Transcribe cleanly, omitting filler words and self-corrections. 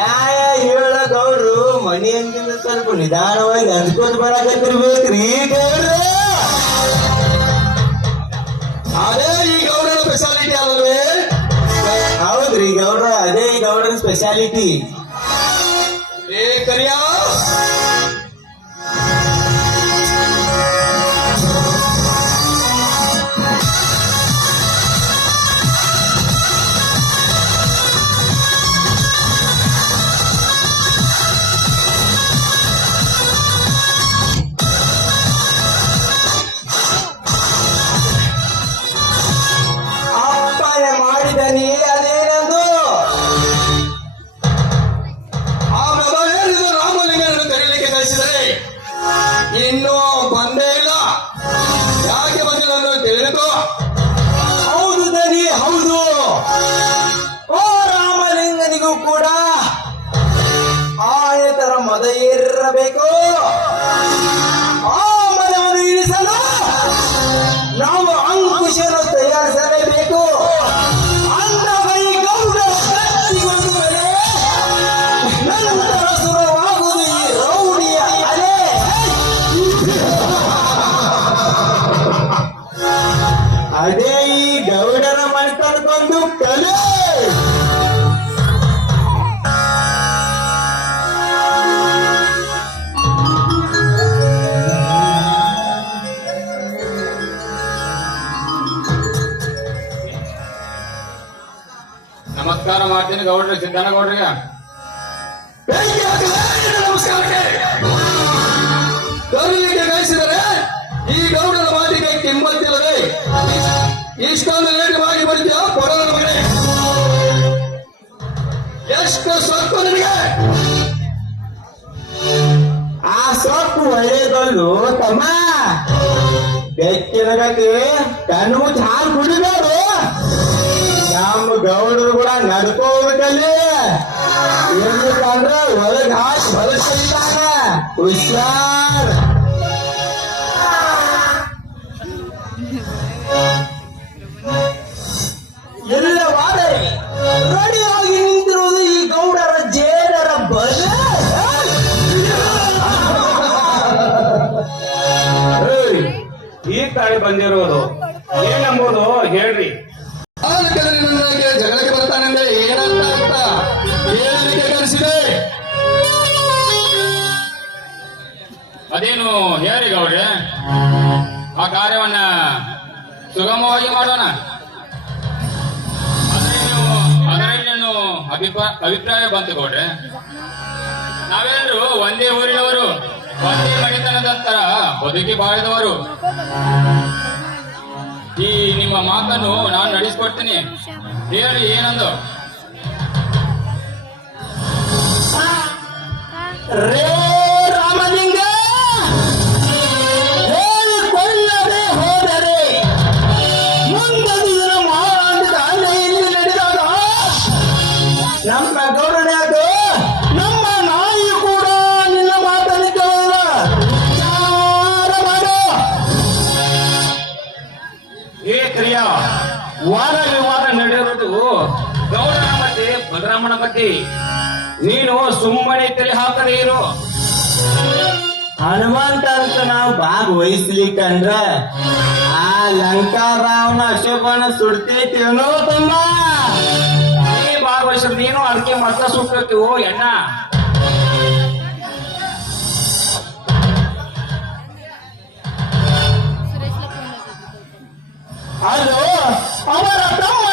ನ್ಯಾಯ ಹೇಳದವ್ರು ಮನಿ ಅಂದಿಂದ ಸ್ವಲ್ಪ ನಿಧಾನವಾಗಿ ಅಂದ್ಕೊಂಡ್ ಬರಾಕತ್ತಿರ್ಬೇಕ್ರಿ ಗೌಡ್ರ. ಅದೇ ಈ ಗೌಡನ ಸ್ಪೆಷಾಲಿಟಿ ಅಲ್ವೇ? ಹೌದ್ರಿ ಗೌಡ್ರ, ಅದೇ ಈ ಗೌಡ್ರನ ಸ್ಪೆಷಾಲಿಟಿ. ಏ ಕರಿಯ, ಅಪ್ಪನೆ ಮಾಡಿದ ನೀ ಅದೇನಂದು ಆ ಪ್ರಭಾ ಹೇಳಿದ ರಾಮಲಿಂಗನನ್ನು ಕರೀಲಿಕ್ಕೆ ಕಳಿಸಿದರೆ ಇನ್ನೂ ಬಂದೇ ಇಲ್ಲ. ಯಾಕೆ ಬಂದಿಲ್ಲ ಅನ್ನೋ ತಿಳಿದು ಹೌದು ದನಿ, ಹೌದು. ಓ ರಾಮಲಿಂಗನಿಗೂ ಕೂಡ ಆಯತರ ಮದ ಏರಬೇಕು. ಆ ಮದವನ್ನು ಇಳಿಸಲು ನಾವು ಅಂಕುಶನ ತಯಾರಿಸಲೇಬೇಕು. ಅಂದಾಗ ಈ ಗೌಡ ಕತ್ತಿಗೊಂದು ಮೇಲೆ ನಂತರ ಸುರವಾಗುವುದು ಈ ರೌಡಿಯ ಅಲೆ. ಅದೇ ಈ ಗೌಡರ ಮನೆತನಕ್ಕೊಂದು ಕಲೆ. ನಮಸ್ಕಾರ ಮಾಡ್ತೀನಿ ಗೌಡ್ರಿ, ಸಿದ್ದಣ್ಣ ಗೌಡ್ರಿಗೆ. ಬೆಂಕಿ ಹಾಕಲೇ ನಮಸ್ಕಾರಕ್ಕೆ. ಕರೀಲಿಕ್ಕೆ ಕಳಿಸಿದರೆ ಈ ಗೌಡನ ಮಾತಿಗೆ ಕಿಮ್ಮತ್ತಿಲ್ಲದೆ ಇಷ್ಟೊಂದು ಲೇಟ್ ಮಾಡಿ ಬರ್ತೀಯ ಕೊಡದ ಮನೆ. ಎಷ್ಟು ಸೊಕ್ಕು ನಿನಗೆ? ಆ ಸೊಪ್ಪು ಒಳ್ಳೆಯದಲ್ಲು ತಮ್ಮ. ಬೆಕ್ಕಿನಗಕ್ಕೆ ಕಣ್ಣು ಮುಚ್ಚಿ ಹಾಲು ಕುಡಿದವರು ನಮ್ಮ ಗೌಡರು ಕೂಡ ನಡ್ಕೋಬೇಕಲ್ಲಿ. ಏನಂದ್ರೆ ಒಳಗೆ ಹಾಕಿ ಬಳಸಿದ್ದಾನ. ಹುಷಾರ್. ಎಲ್ಲವಾದರೆ ರೆಡಿಯಾಗಿ ನಿಂತಿರುವುದು ಈ ಗೌಡರ ಜೇಡರ ಬಲ. ಈ ತಾಳಿ ಬಂದಿರೋದು ಏನಂಬುದು ಹೇಳ್ರಿ. ನನಗೆ ಜಗಳಕ್ಕೆ ಬರ್ತಾನೆಂದ್ರೆ ಏನಂತ ಅಂತ ಹೇಳಲಿಕ್ಕೆ ಕಳಿಸಿದೆ. ಅದೇನು ಹೇಳಿ ಗೌಡ್ರೆ, ಆ ಕಾರ್ಯವನ್ನ ಸುಗಮವಾಗಿ ಮಾಡೋಣ. ಅದರಲ್ಲೇನು ಅಭಿಪ್ರಾಯ ಬಂತು ಗೌಡ್ರೆ? ನಾವೆಲ್ಲರೂ ಒಂದೇ ಊರಿನವರು, ಒಂದೇ ಮನೆತನದಂತರ ಬದುಕಿ ಬಾಳಿದವರು. ಈ ನಿಮ್ಮ ಮಾತನ್ನು ನಾನು ನಡೆಸಿಕೊಡ್ತೀನಿ. ಹೇಳಿ ಏನಂದು? ರೇ ರಾಮಲಿಂಗ, ಹೇಳಿಕೊಳ್ಳದೆ ಹೋದರೆ ಮುಂದೊಂದು ಮಾಡಿದ ಅಲೆಯಲ್ಲಿ ನಡೆದಾಗ ನಮ್ಮ ಗೌಡನ್ಯಾಗ ನಮ್ಮ ನಾಯಿ ಕೂಡ ನಿನ್ನ ಮಾತನ್ನು ಕೇಳಲ್ಲ. ವಿಚಾರ ಮಾಡು. ಏ ಕ್ರಿಯ, ವಾದ ವಿವಾದ ನಡೆಯೋದು ಗೌಡನ ಮಧ್ಯೆ ಬಲರಾಮನ ಮಧ್ಯೆ. ನೀನು ಸುಮ್ಮನೆ ತಲೆ ಹಾಕದೇ ಇರು. ಹನುಮಂತ ಅಂತ ನಾವು ಭಾಗವಹಿಸ್ಲಿಕ್ಕಂದ್ರ ಆ ಲಂಕಾರಾವನ ಅಶೋಕನ ಸುಡ್ತೈತೇನೋ ತಮ್ಮ. ನೀ ಭಾಗವಹಿಸಿದ್ರೆ ನೀನು ಅದಕ್ಕೆ ಮತ ಸುಟ್ಟಿರ್ತೀವೋ ಎಣ್ಣ. ಅದು